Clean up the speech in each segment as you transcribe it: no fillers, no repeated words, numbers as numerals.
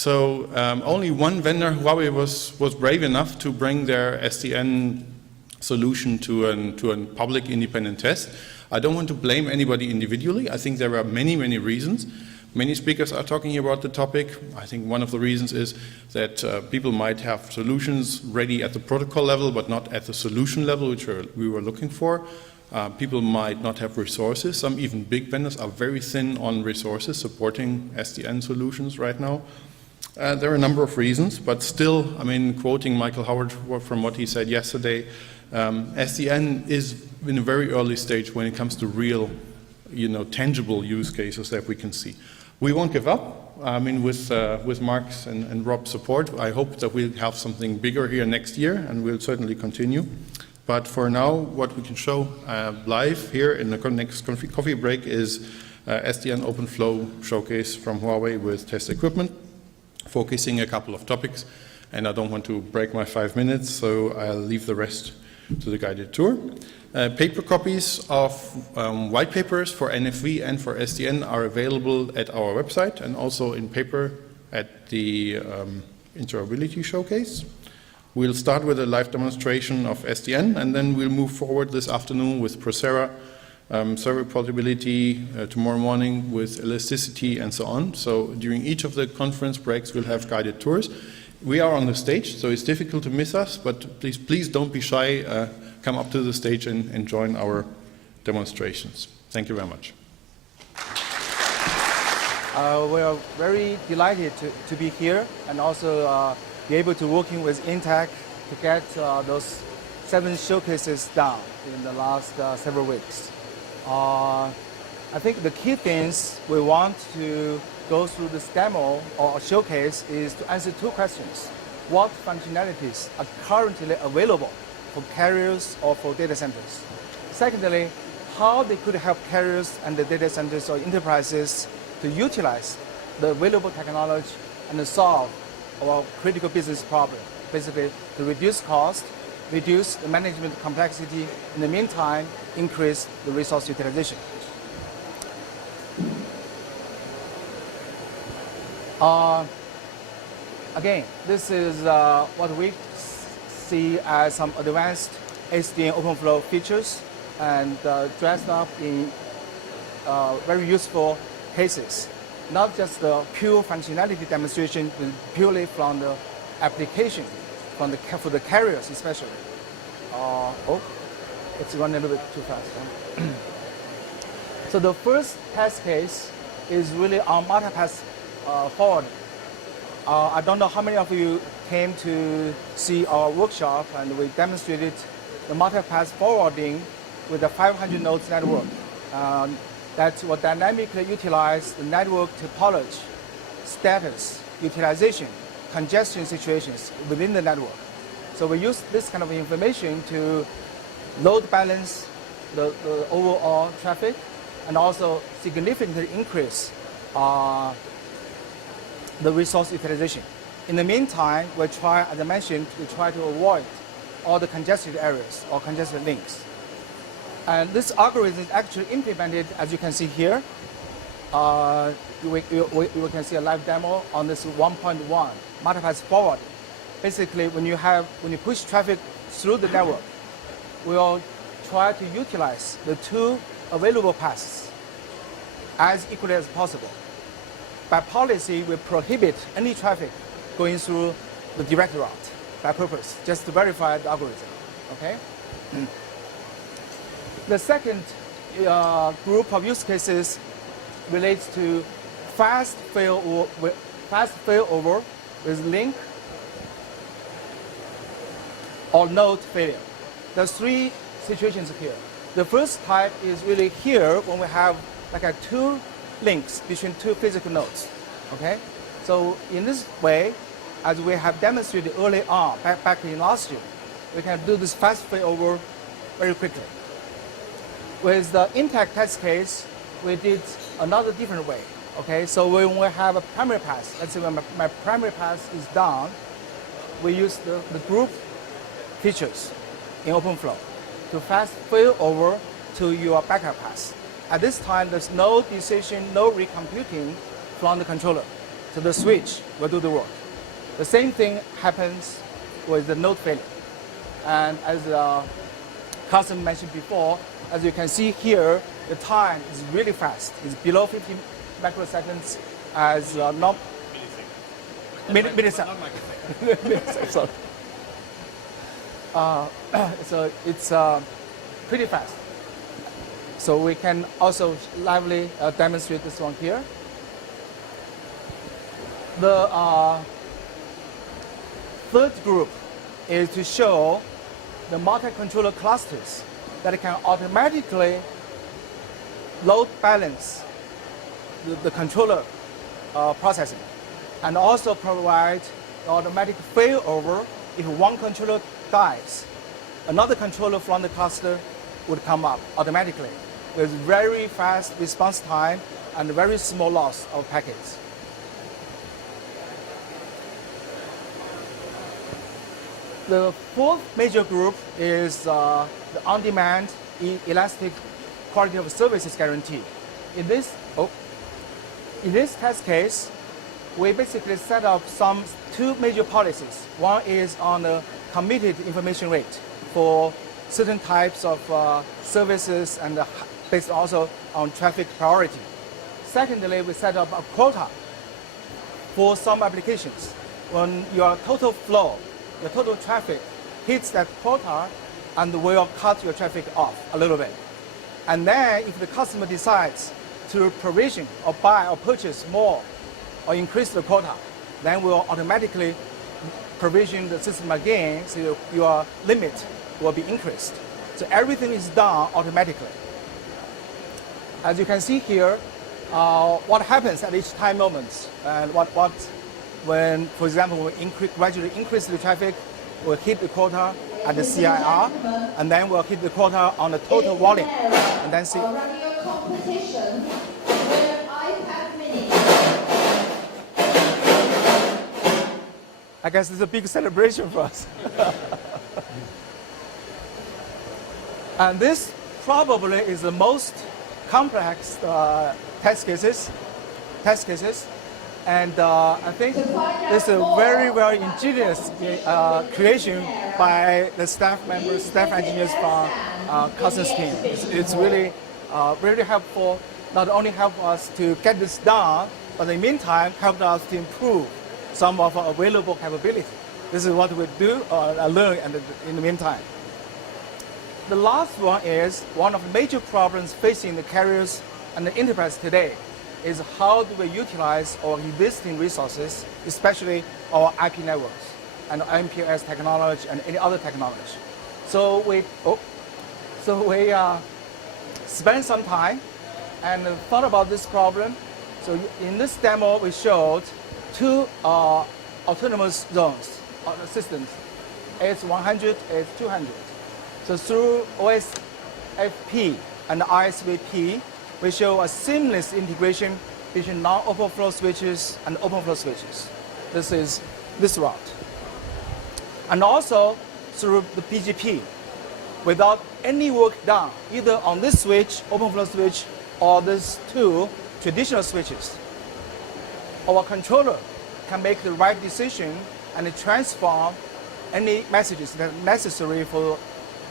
So only one vendor, Huawei, was brave enough to bring their SDN solution to a public independent test. I don't want to blame anybody individually. I think there are many, many reasons. Many speakers are talking about the topic. I think one of the reasons is that people might have solutions ready at the protocol level, but not at the solution level, which we were looking for. People might not have resources. Some even big vendors are very thin on resources supporting SDN solutions right now. There are a number of reasons, but still, I mean, quoting Michael Howard from what he said yesterday, SDN is in a very early stage when it comes to real, tangible use cases that we can see. We won't give up. I mean, with Mark's and Rob's support, I hope that we'll have something bigger here next year, and we'll certainly continue. But for now, what we can show live here in the next coffee break is SDN OpenFlow Showcase from Huawei with test equipment, focusing a couple of topics. And I don't want to break my 5 minutes, so I'll leave the rest to the guided tour. Paper copies of white papers for NFV and for SDN are available at our website and also in paper at the Interoperability Showcase. We'll start with a live demonstration of SDN, and then we'll move forward this afternoon with Procera, server portability, tomorrow morning with elasticity, and so on. So during each of the conference breaks, we'll have guided tours. We are on the stage, so it's difficult to miss us, but please don't be shy. Come up to the stage and join our demonstrations. Thank you very much. We are very delighted to be here and also be able to working with EANTC to get those 7 showcases done in the last several weeks. I think the key things we want to go through this demo or showcase is to answer 2 questions. What functionalities are currently available for carriers or for data centers? Secondly, how they could help carriers and the data centers or enterprises to utilize the available technology and to solve our critical business problem, basically to reduce cost, reduce the management complexity, in the meantime, increase the resource utilization. Again, this is what we see as some advanced SDN OpenFlow features and dressed up in very useful cases. Not just the pure functionality demonstration, but purely from the application, for the carriers especially. It's running a little bit too fast. Huh? So the first test case is really on multipath forwarding. I don't know how many of you came to see our workshop, and we demonstrated the multipath forwarding with a 500 nodes network. That will dynamically utilize the network topology, status, utilization, congestion situations within the network. So we use this kind of information to load balance the overall traffic and also significantly increase the resource utilization. In the meantime, we try, as I mentioned, we try to avoid all the congested areas or congested links. And this algorithm is actually implemented, as you can see here. We can see a live demo on this 1.1 multipath forward. Basically, when you push traffic through the network, we'll try to utilize the 2 available paths as equally as possible. By policy, we prohibit any traffic going through the direct route by purpose, just to verify the algorithm. Okay. The second group of use cases relates to fast failover with link or node failure. There's 3 situations here. The first type is really here when we have like 2 links between 2 physical nodes. Okay. So in this way, as we have demonstrated early on, back in last year, we can do this fast failover very quickly. With the EANTC test case, we did another different way. Okay, so when we have a primary pass, let's say when my primary pass is down, we use the group features in OpenFlow to fast fail over to your backup pass. At this time, there's no decision, no recomputing from the controller. So the switch will do the work. The same thing happens with the node failure. And as Carson mentioned before, as you can see here, the time is really fast. It's below 50 microseconds as not milliseconds. Milliseconds, sorry. So it's pretty fast. So we can also lively demonstrate this one here. The third group is to show the multi-controller clusters that can automatically load balance the controller processing, and also provide automatic failover. If one controller dies, another controller from the cluster would come up automatically with very fast response time and very small loss of packets. The fourth major group is the on-demand elastic quality of services guarantee. In this test case, we basically set up two major policies. One is on the committed information rate for certain types of services and based also on traffic priority. Secondly, we set up a quota for some applications. When your total flow, your total traffic hits that quota, and will cut your traffic off a little bit. And then if the customer decides to provision or buy or purchase more or increase the quota, then we'll automatically provision the system again, so your limit will be increased. So everything is done automatically. As you can see here, what happens at each time moment, and when, for example, we gradually increase the traffic, we'll hit the quota at the CIR, and then we'll hit the quota on the total volume, and then see. Running a competition with iPad mini. I guess it's a big celebration for us. And this probably is the most complex test cases. And I think this is a very, very ingenious creation by the staff members, staff engineers from Carson's team. It's really, really helpful. Not only help us to get this done, but in the meantime, helped us to improve some of our available capability. This is what we do learn in the meantime. The last one is one of the major problems facing the carriers and the enterprise today is how do we utilize our existing resources, especially our IP networks and MPLS technology and any other technology. So we spent some time and thought about this problem. So in this demo, we showed two autonomous zones systems, AS100, AS200. So through OSFP and ISVP, we show a seamless integration between non-OpenFlow switches and OpenFlow switches. This is this route. And also through the BGP, without any work done, either on this switch, OpenFlow switch, or these two traditional switches. Our controller can make the right decision and transform any messages that are necessary for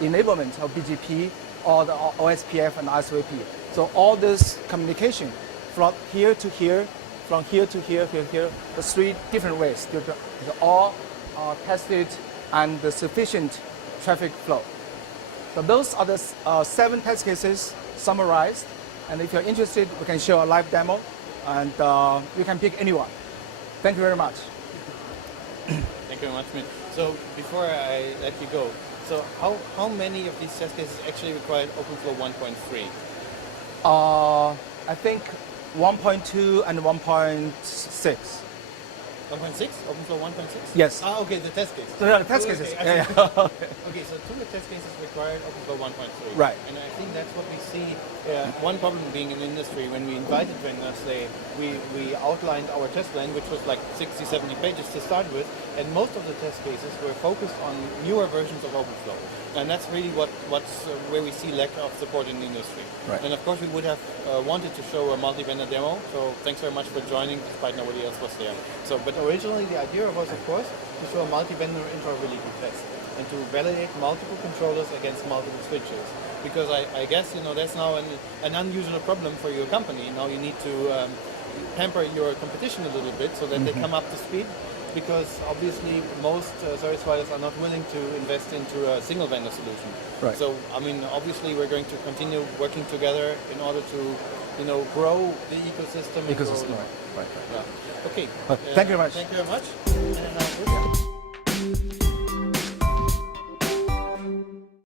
enablement of BGP or the OSPF and ISVP. So all this communication from here to here, from here to here, the three different ways. They're all tested and the sufficient traffic flow. So those are the 7 test cases summarized. And if you're interested, we can show a live demo, and you can pick anyone. Thank you very much. Thank you very much, Min. So before I let you go, so how many of these test cases actually required OpenFlow 1.3? I think 1.2 and 1.6. 1.6? OpenFlow 1.6? Yes. Ah, okay, the test cases. So the test cases. Okay, Yeah. okay, so 2 test cases required OpenFlow 1.3. Right. And I think that's what we see One problem being in the industry, when we invited vendors, we outlined our test plan, which was like 60, 70 pages to start with, and most of the test cases were focused on newer versions of OpenFlow. And that's really where we see lack of support in the industry. Right. And of course we would have wanted to show a multi-vendor demo, so thanks very much for joining, despite nobody else was there. So, but originally the idea was, of course, to show a multi-vendor interoperability test and to validate multiple controllers against multiple switches. Because I guess, that's now an unusual problem for your company. Now you need to pamper your competition a little bit so that they come up to speed, because obviously most service providers are not willing to invest into a single vendor solution. Right. So, obviously we're going to continue working together in order to, grow the ecosystem. Ecosystem, right. Yeah. Okay. Thank you very much. Thank you very much. And,